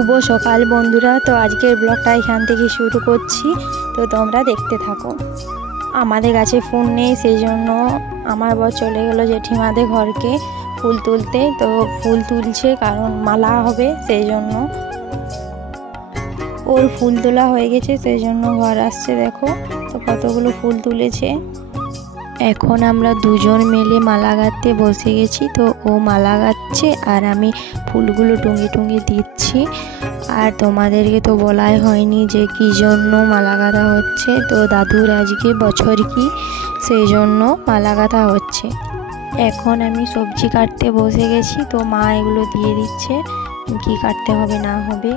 শুভ সকাল বন্ধুরা। তো আজকের ব্লগটা এখান থেকে শুরু করছি, তো তোমরা দেখতে থাকো। আমাদের কাছে ফোন নেই, সেই জন্য আমার বর চলে গেলো জেঠিমাদের ঘরকে ফুল তুলতে। তো ফুল তুলছে কারণ মালা হবে, সেই জন্য ওর ফুল তোলা হয়ে গেছে, সেই জন্য ঘর আসছে। দেখো তো কতগুলো ফুল তুলেছে। এখন আমরা দুজন মিলে মালা গাঁথতে বসে গেছি। তো ও মালা গাঁথছে আর আমি ফুলগুলো টুঙ্গি টুঙ্গি দিচ্ছি। আর তোমাদেরকে তো বলাই হয়নি যে কী জন্য মালা গাঁথা হচ্ছে। তো দাদুর আজকে বছর কি, সেই জন্য মালা গাঁথা হচ্ছে। এখন আমি সবজি কাটতে বসে গেছি। তো মা এগুলো দিয়ে দিচ্ছে কি কাটতে হবে না হবে।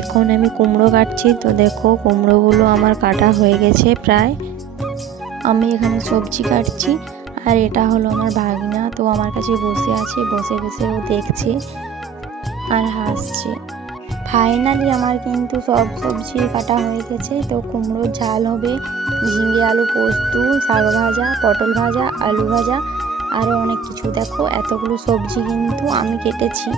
এখন আমি কুমড়ো কাটছি। তো দেখো কুমড়োগুলো আমার কাটা হয়ে গেছে প্রায়। আমি এখানে সবজি কাটছি আর এটা হলো আমার ভাগনা। তো আমার কাছে বসে আছে, বসে বসে ও দেখছে আর হাসছে। ফাইনালি আমার কিন্তু সব সবজি কাটা হয়ে গেছে। তো কুমড়োর ঝাল হবে, ঝিঙে আলু পোস্ত, শাক ভাজা, পটল ভাজা, আলু ভাজা, আরও অনেক কিছু। দেখো এতগুলো সবজি কিন্তু আমি কেটেছি।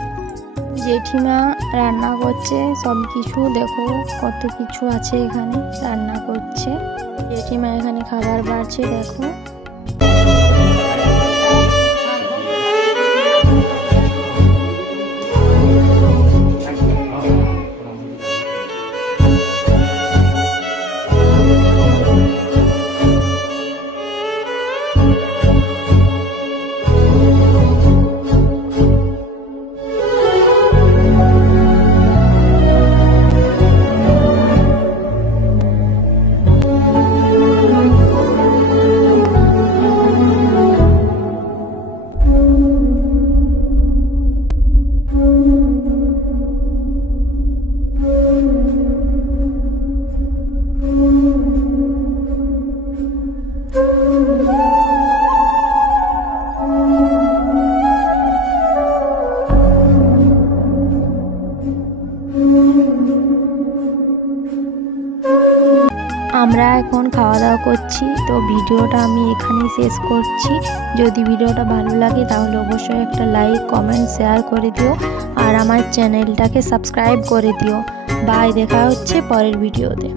জেঠিমা রান্না করছে সব কিছু। দেখো কত কিছু আছে এখানে, রান্না করছে জেঠিমা। এখানে খাবার বাড়ছে দেখো। আমরা এখন খাওয়া দাওয়া করছি। তো ভিডিওটা আমি এখানেই শেষ করছি। যদি ভিডিওটা ভালো লাগে তাহলে অবশ্যই একটা লাইক, কমেন্ট, শেয়ার করে দিও আর আমার চ্যানেলটাকে সাবস্ক্রাইব করে দিও। বাই, দেখা হচ্ছে পরের ভিডিওতে।